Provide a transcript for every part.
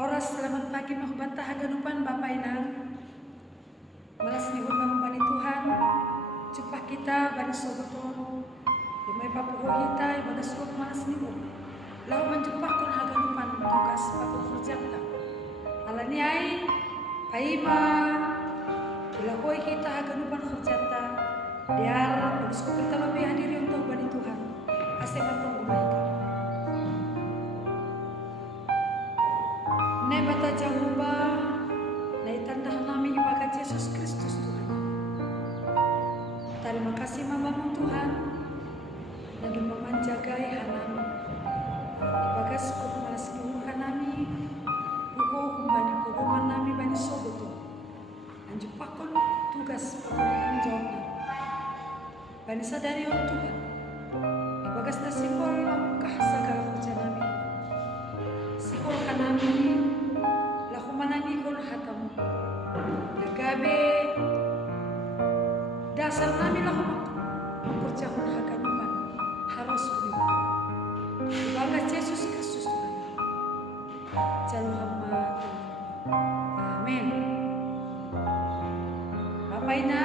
Oras selamat pagi mahbata haganupan Bapak Inang. Malas nihun bani Tuhan. Jumpa kita bani soboton. Lumay papuho kita ibaga suruh malas nihun. Lau menjumpa kun haganupan tugas pakukurjata. Alani ay paima. Ilakoy kita haganupan kurjata. Diar bagusko kita lebih hadiri untuk bani Tuhan. Asing atong umay. Nebata Jehovah, naitanda nami ibaga Yesus Kristus Tuhan. Terima kasih mamamu Tuhan, lagi memanjagai hanami. Ibaga sukut malas diurukan nami, buho kumbani pogoman nami bani soboto. Anjupakon tugas pekerjaan jawab nami. Bani sadari on Tuhan, ibaga simbol langkah segala kerja nami. Sikol kanami. Manangikon hatamu nagabe dasar nami lah mengkerjakan haganupan harus uniwa ibaga Yesus Kristus Tuhan jalu hamba amin. Bapak Ina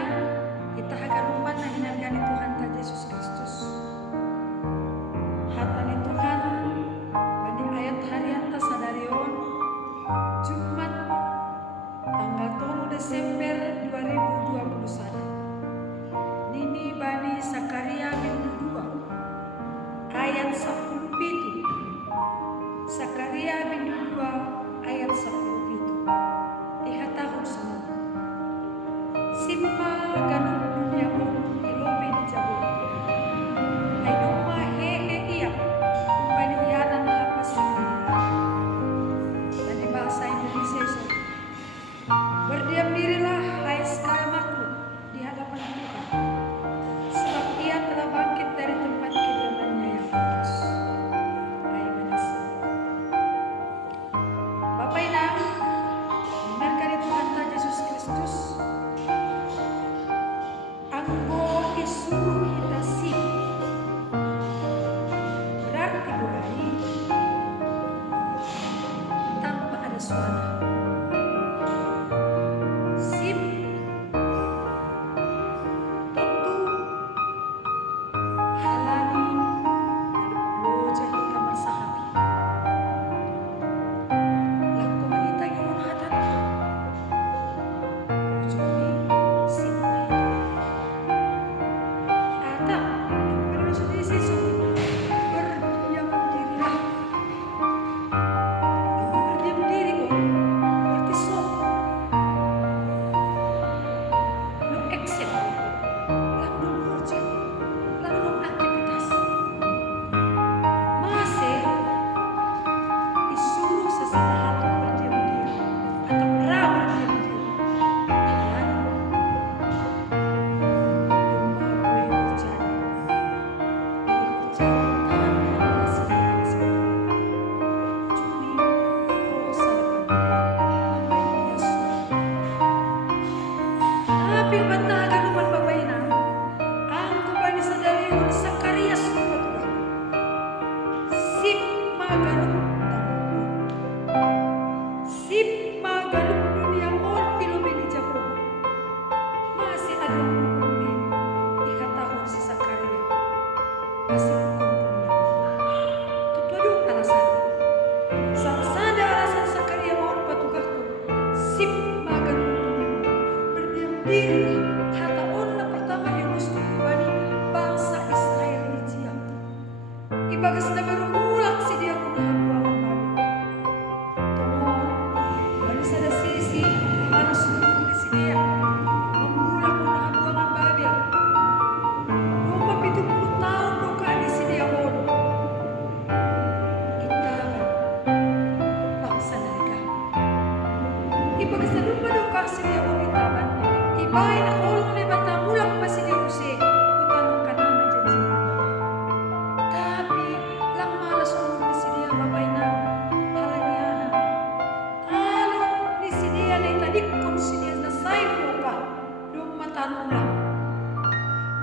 kita haganupan na hinargani Tuhan ta Yesus Kristus hatani Tuhan banding ayat harian ta sadarion Jumat tanggal 3 Desember 2021. Nini bani Sakaria bin 2 ayat 10 pitu. Sakaria bin 2 ayat 10 pitu. Ihatahun semua. Simpa ganun dunia mo ilobi di jauh. Ay doma hehe iya. Bani iyanan apa sih? Bahasa Indonesia berdiam dirilah hai segala makhluk di hadapan Tuhan sebab ia telah bangkit dari tempat kediamannya yang kudus. Hai manasa Bapak Inang benarkah di Tuhan ta Yesus Kristus anggo isuruh kita sih berarti berani tanpa ada suara.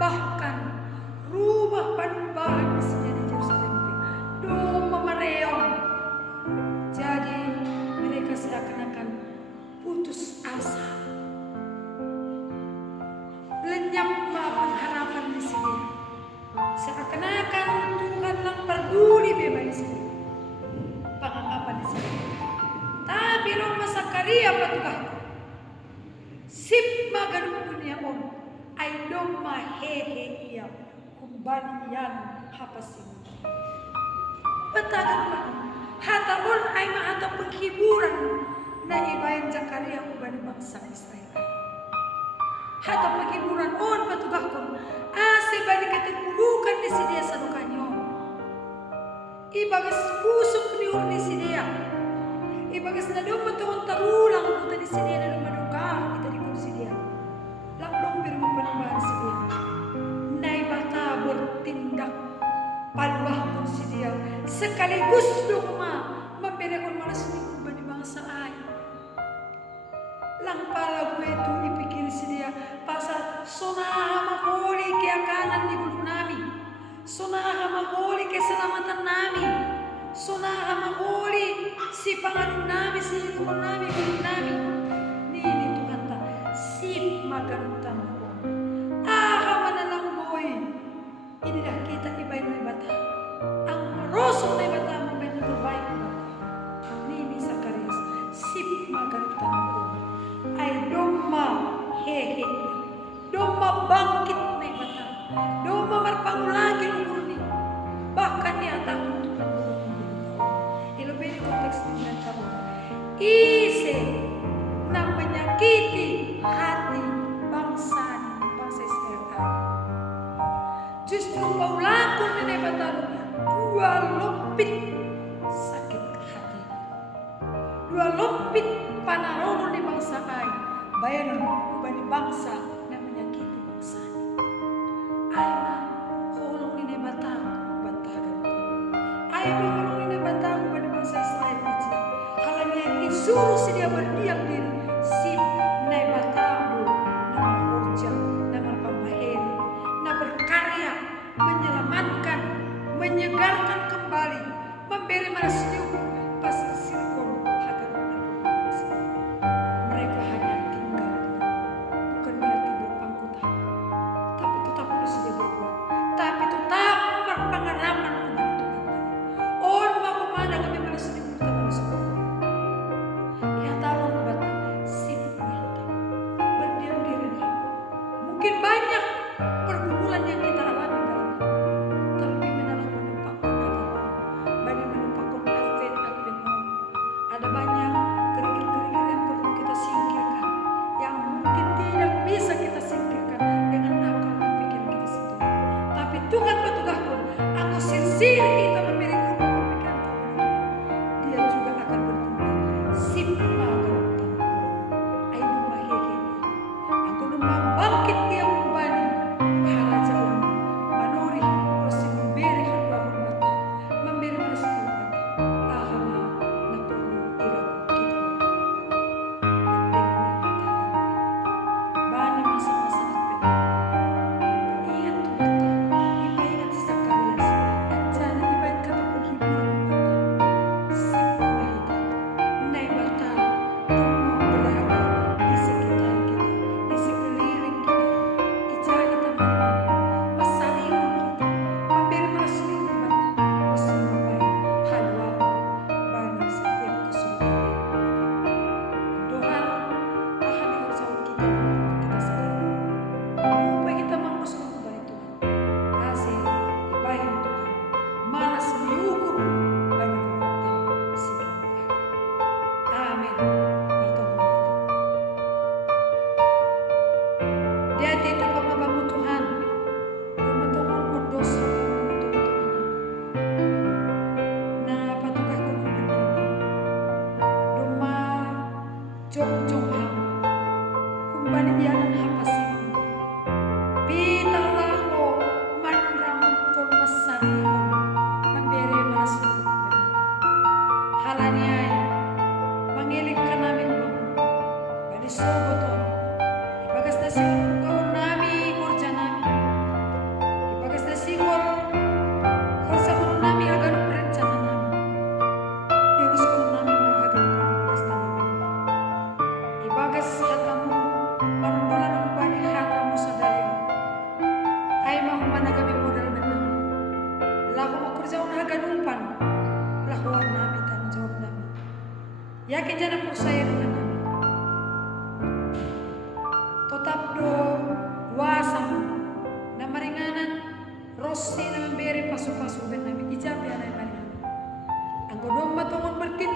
Bahkan rumah panubahan mestinya di Yerusalem. Doma mareong. Jadi mereka patukah sip magan dunia on ay dom mahehe iya kumbani yan hapasin batagan pa hataon ay mahata penghiburan na ibayan Zakaria ubani bangsa Israel hata penghiburan on patukah kon ase balik bukan di sini sa dukanyo ibagas pusok ni urni sidia ibagas na dong matungong tarulang punta di sidia na lumadukar kita di kun sidia laklong birmo panambahan sidia naibata bertindak paluah kun sidia sekaligus duma memberekon malas minggu bani bangsa ay lang pala gue itu ipikir sidia pasal sonaha makoli kiakanan di bulu nami sonaha makoli keselamatan nami sonaha makoli si panganun nami si ilmu nami bulu nami nini Tuhan ta sip maganutan ko manalang boy inilah kita ibay na bata ang marosong na bata mo may naturbay ko nini Zacarias sip maganutan ko ay doma hehe doma bangkit na bata doma marpangulagi umurni bahkan yata untuk ilubin konteks dengan kamu ise na menyakiti hati bangsa Israel justru paulakon ni bata dua lupit sakit hati dua lupit panarono ni bangsa ay bayan ubani bangsa na menyakiti bangsa ay na hulong ni bata batagan ay hulong ni bata ubani bangsa Israel halanya disuruh sedia berdiam diri si na bata na bekerja na berpamahir na berkarya menyelamatkan menyegarkan kembali memberi malas nyuh pas silkon mereka hanya tinggal bukan berarti berpangku tangan tapi tetap bersedia berbuat tapi tetap berpengalaman untuk Tuhan on mau mana kami malas nyuh kita malas ya tahu obat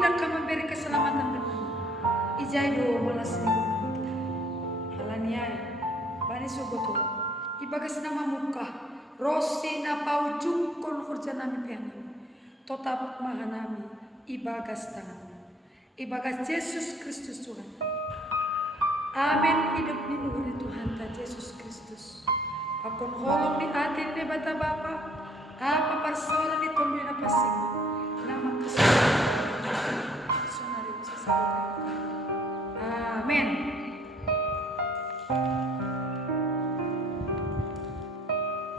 hendak memberi keselamatan benar. Ijai do malas ni halaniai bani sogoto ibagas nama muka rosi na pau jungkon hurja nami pianami tetap mahanami ibagas tangan ibagas Yesus Kristus Tuhan. Amin. Hidup ni uri Tuhan ta Yesus Kristus. Pakon holong ni atin ni bata Bapa apa persoalan itu na pasing nama kesulitan sonari sa. Amin.